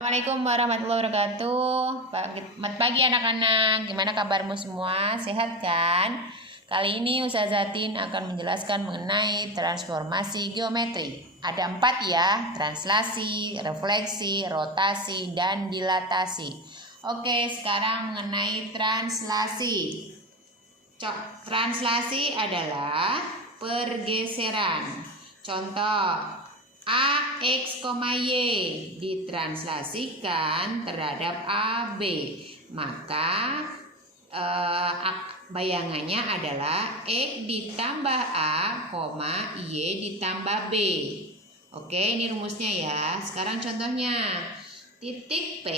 Assalamualaikum warahmatullahi wabarakatuh. Selamat pagi anak-anak. Gimana kabarmu semua? Sehat kan? Kali ini Ustazah Zatin akan menjelaskan mengenai transformasi geometri. Ada 4 ya, translasi, refleksi, rotasi, dan dilatasi. Oke, sekarang mengenai translasi. Translasi adalah pergeseran. Contoh, AX, Y ditranslasikan terhadap AB, maka bayangannya adalah X ditambah A, Y ditambah B. Oke, ini rumusnya ya. Sekarang contohnya, titik P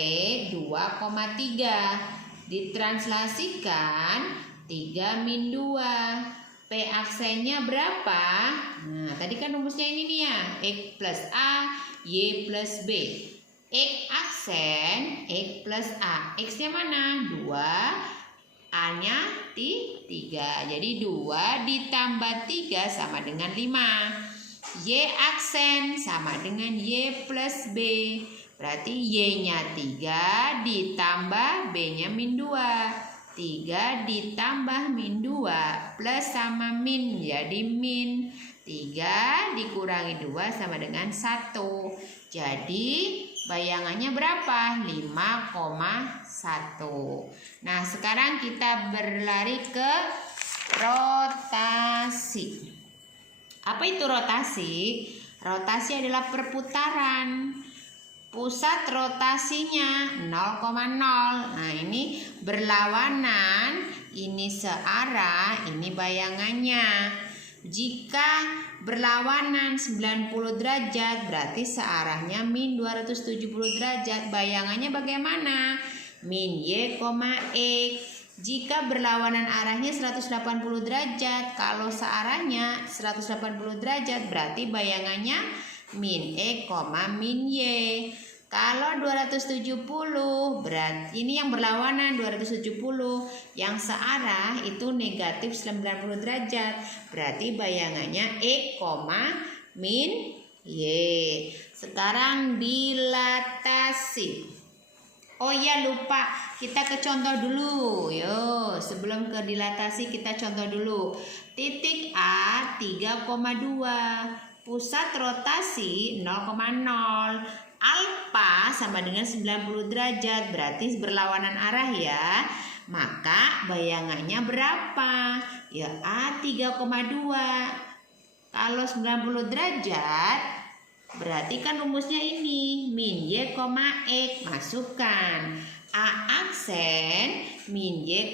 2,3 ditranslasikan 3 min 2. P aksennya berapa? Nah, tadi kan rumusnya ini nih ya, X plus A, Y plus B. X aksen, X plus A. X-nya mana? 2, A-nya 3. Jadi 2 ditambah 3 sama dengan 5. Y aksen sama dengan Y plus B. Berarti Y-nya 3 ditambah B-nya min 2. 3 ditambah min 2 plus sama min jadi min. 3 dikurangi 2 sama dengan 1. Jadi bayangannya berapa? 5,1. Nah, sekarang kita berlari ke rotasi. Apa itu rotasi? Rotasi adalah perputaran. Pusat rotasinya 0,0. Nah, ini berlawanan, ini searah, ini bayangannya. Jika berlawanan 90 derajat, berarti searahnya min 270 derajat. Bayangannya bagaimana? Min Y, X. Jika berlawanan arahnya 180 derajat, kalau searahnya 180 derajat, berarti bayangannya min E, min Y. Kalau 270 berarti ini yang berlawanan 270, yang searah itu negatif 90 derajat. Berarti bayangannya E, min Y. Sekarang dilatasi. Oh iya, lupa, kita ke contoh dulu. Yo, sebelum ke dilatasi kita contoh dulu. Titik A 3,2. Pusat rotasi 0,0. Alfa sama dengan 90 derajat, berarti berlawanan arah ya. Maka bayangannya berapa? Ya A 3,2. Kalau 90 derajat, berarti kan rumusnya ini, min Y, X. Masukkan A aksen min Y,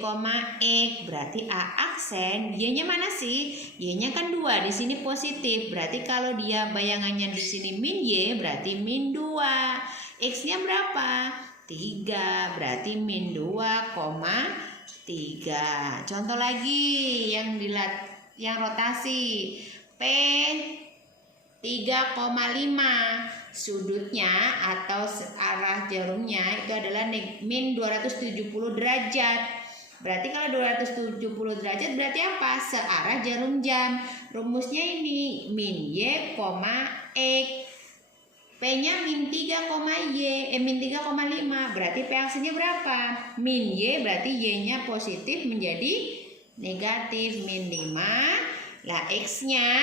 X. Berarti A aksen, Y-nya mana sih? Y-nya kan 2, di sini positif. Berarti kalau dia bayangannya di sini min Y, berarti min 2. X-nya berapa? 3. Berarti min 2,3. Contoh lagi yang rotasi. P 3,5. Sudutnya atau arah jarumnya itu adalah min 270 derajat. Berarti kalau 270 derajat berarti apa? Searah jarum jam. Rumusnya ini min Y, X. P-nya min 3,5. Berarti P aksennya berapa? Min Y, berarti Y-nya positif menjadi negatif, min 5. Lah X-nya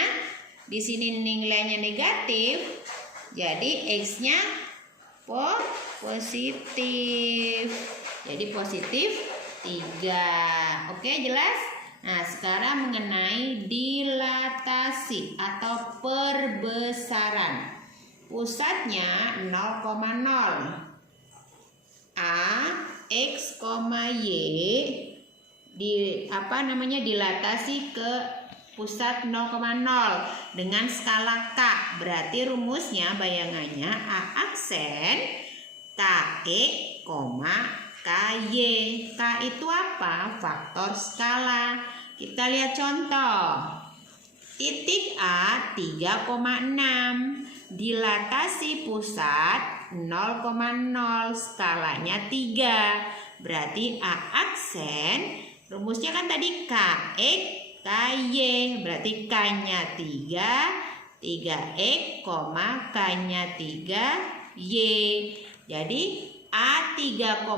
di sini nilainya negatif, jadi X-nya positif. Jadi positif 3. Oke, jelas? Nah, sekarang mengenai dilatasi atau perbesaran. Pusatnya 0,0. A, X, Y dilatasi ke pusat 0,0 dengan skala K. Berarti rumusnya bayangannya A aksen KX, KY. K itu apa? Faktor skala. Kita lihat contoh. Titik A 3,6 dilatasi pusat 0,0, skalanya 3. Berarti A aksen, rumusnya kan tadi KX, KY, berarti K-nya 3, 3X, K-nya 3, Y. Jadi A 3,6,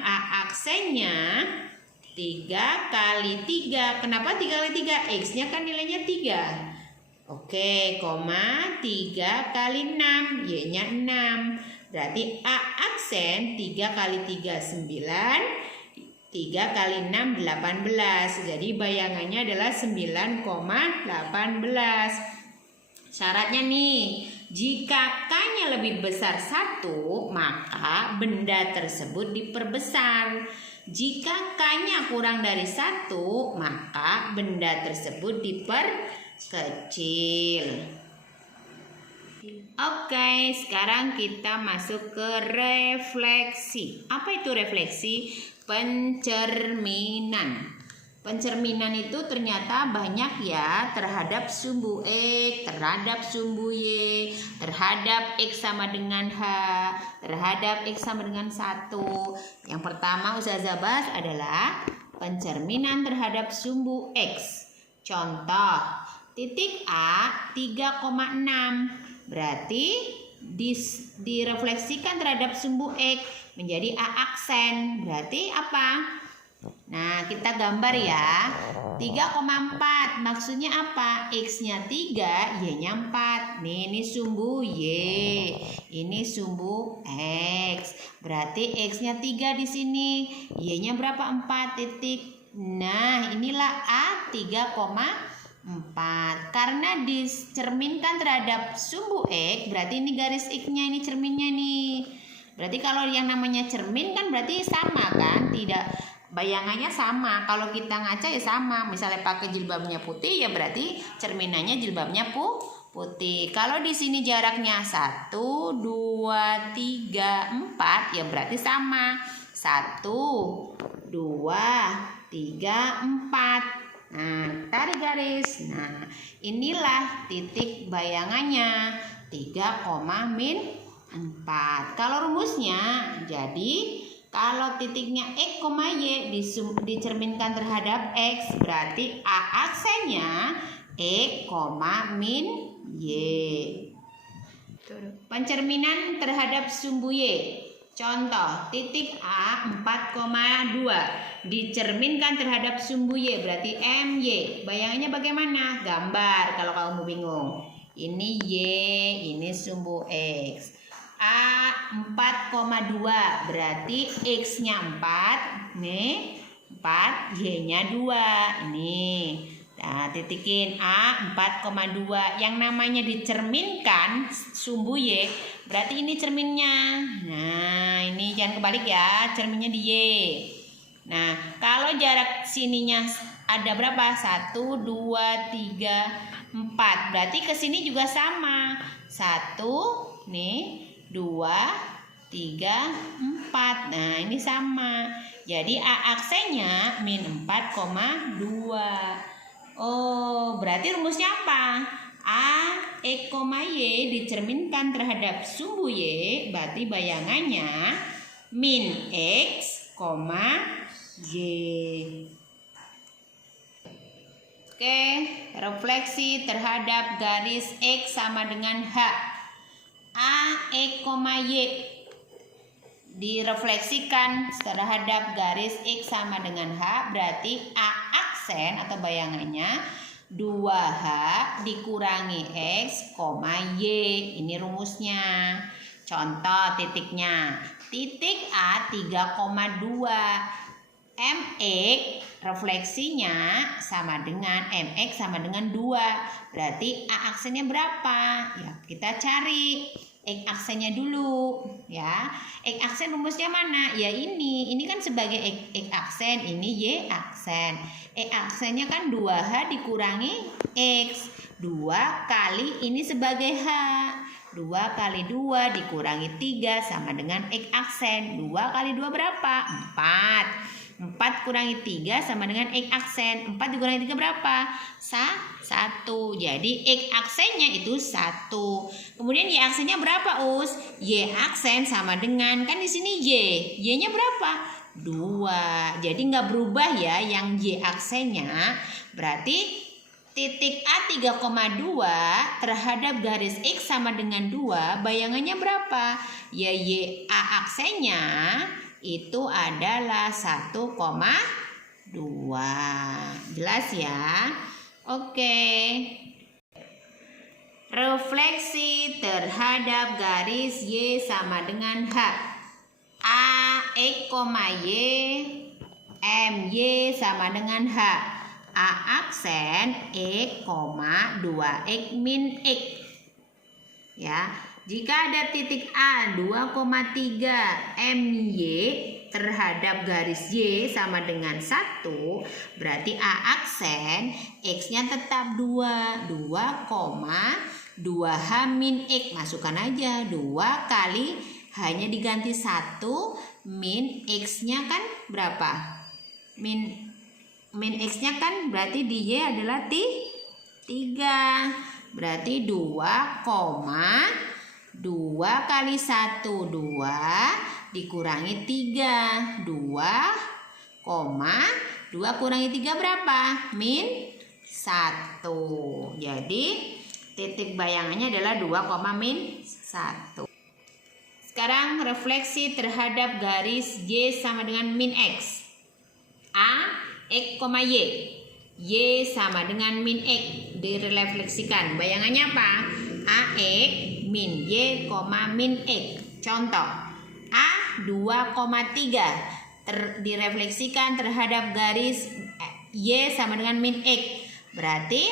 A aksennya 3 kali 3. Kenapa 3 kali 3? X-nya kan nilainya 3. Oke, koma 3 kali 6, Y-nya 6. Berarti A aksen 3 kali 3, 9. 3 kali 6, 18. Jadi bayangannya adalah 9,18. Syaratnya nih, jika K-nya lebih besar 1, maka benda tersebut diperbesar. Jika K-nya kurang dari 1, maka benda tersebut diperkecil. Oke, sekarang kita masuk ke refleksi. Apa itu refleksi? Pencerminan. Pencerminan itu ternyata banyak ya, terhadap sumbu X, terhadap sumbu Y, terhadap X sama dengan H, terhadap X sama dengan 1. Yang pertama Ustazah bahas adalah pencerminan terhadap sumbu X. Contoh, titik A 3,6. Berarti direfleksikan terhadap sumbu X menjadi A aksen. Berarti apa? Nah, kita gambar ya. 3,4 maksudnya apa? X-nya 3, Y-nya 4. Nih, ini sumbu Y, ini sumbu X. Berarti X-nya 3 di sini, Y-nya berapa? 4 titik. Nah, inilah A 3,4. Karena dicerminkan terhadap sumbu X, berarti ini garis X-nya, ini cerminnya nih. Berarti kalau yang namanya cermin kan berarti sama kan? Tidak, bayangannya sama. Kalau kita ngaca ya sama. Misalnya pakai jilbabnya putih ya berarti cerminannya jilbabnya putih. Kalau di sini jaraknya 1, 2, 3, 4 ya berarti sama. 1, 2, 3, 4. Nah, tarik garis. Nah, inilah titik bayangannya 3,-4. Kalau rumusnya, jadi kalau titiknya X, Y dicerminkan terhadap X, berarti A aksennya X, Y. Pencerminan terhadap sumbu Y. Contoh, titik A 4,2 dicerminkan terhadap sumbu Y, berarti MY. Bayangannya bagaimana? Gambar kalau kamu bingung. Ini Y, ini sumbu X. A 4,2 berarti X-nya 4, nih 4, Y-nya 2. Ini. Nah, titikin A 4,2. Yang namanya dicerminkan sumbu Y, berarti ini cerminnya. Nah, ini jangan kebalik ya, cerminnya di Y. Nah, kalau jarak sininya ada berapa? 1, 2, 3, 4. Berarti ke sini juga sama. 1, nih, 2, 3, 4. Nah, ini sama. Jadi A aksennya -4,2. Oh, berarti rumusnya apa? A, X, Y dicerminkan terhadap sumbu Y, berarti bayangannya -X, Y. Oke, refleksi terhadap garis X sama dengan H. A, X, Y direfleksikan terhadap garis X sama dengan H, berarti A aksen atau bayangannya 2H dikurangi X, Y. Ini rumusnya. Contoh titiknya. Titik A 3,2. MX refleksinya sama dengan MX sama dengan 2. Berarti A aksennya berapa? Ya, kita cari X aksennya dulu ya. X aksen rumusnya mana? Ya ini kan sebagai X aksen, ini Y aksen. X aksennya kan 2H dikurangi X. 2 kali ini sebagai H. 2 kali 2 dikurangi 3 sama dengan X aksen. 2 kali 2 berapa? 4. 4 kurangi 3 sama dengan X aksen. 4 dikurangi 3 berapa? 1. Jadi X aksennya itu 1. Kemudian Y aksennya berapa, Us? Y aksen sama dengan, kan di sini Y. Y-nya berapa? 2. Jadi nggak berubah ya yang Y aksennya. Berarti titik A 3,2 terhadap garis X sama dengan 2, bayangannya berapa? Ya Y A aksennya itu adalah 1,2. Jelas ya? Oke. Refleksi terhadap garis Y sama dengan H. A X, Y MY sama dengan H. A aksen X, 2X min X. Ya, jika ada titik A 2,3 MY terhadap garis Y sama dengan 1, berarti A aksen X-nya tetap 2. 2,2H min X. Masukkan aja 2 kali hanya diganti 1 min X-nya kan berapa? Min X-nya kan berarti di Y adalah 3. Berarti 2 kali 1 2 dikurangi 3. 2 kurangi 3 berapa? Min 1. Jadi titik bayangannya adalah 2, min 1. Sekarang refleksi terhadap garis Y sama dengan min X. A X, Y. Y sama dengan min X. Direfleksikan. Bayangannya apa? AX min Y, min X. Contoh. A 2,3 direfleksikan terhadap garis Y sama dengan min X. Berarti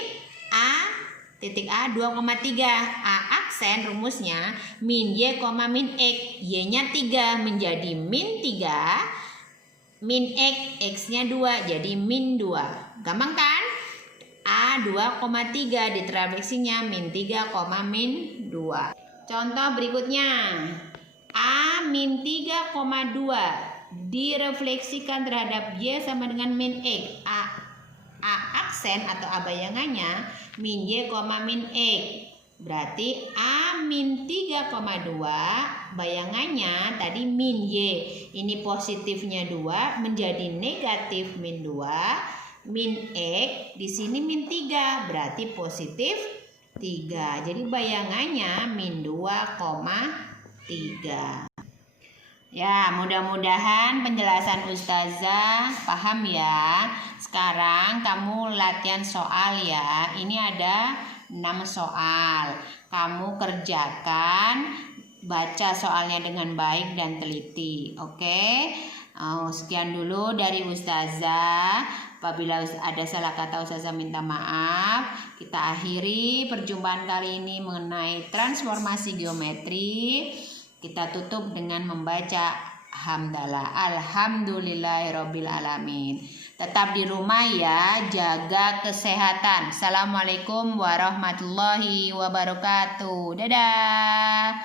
titik A 2,3. A aksen rumusnya min Y, min X. Y-nya 3 menjadi min 3. Min X, X-nya 2 jadi min 2. Gampang kan? A 2,3 direfleksinya min 3, min 2. Contoh berikutnya. A min 3,2 direfleksikan terhadap Y sama dengan min X. A aksen atau A bayangannya min Y, min X. Berarti A min 3,2 bayangannya tadi min Y. Ini positifnya 2 menjadi negatif min 2. Min X di sini min 3 berarti positif 3. Jadi bayangannya min 2,3. Ya, mudah-mudahan penjelasan Ustazah paham ya. Sekarang kamu latihan soal ya. Ini ada 6 soal. Kamu kerjakan, baca soalnya dengan baik dan teliti. Oke? Sekian dulu dari Ustazah. Apabila ada salah kata, Ustazah minta maaf. Kita akhiri perjumpaan kali ini mengenai transformasi geometri. Kita tutup dengan membaca hamdalah. Alhamdulillahirabbil alamin. Tetap di rumah ya, jaga kesehatan. Assalamualaikum warahmatullahi wabarakatuh. Dadah.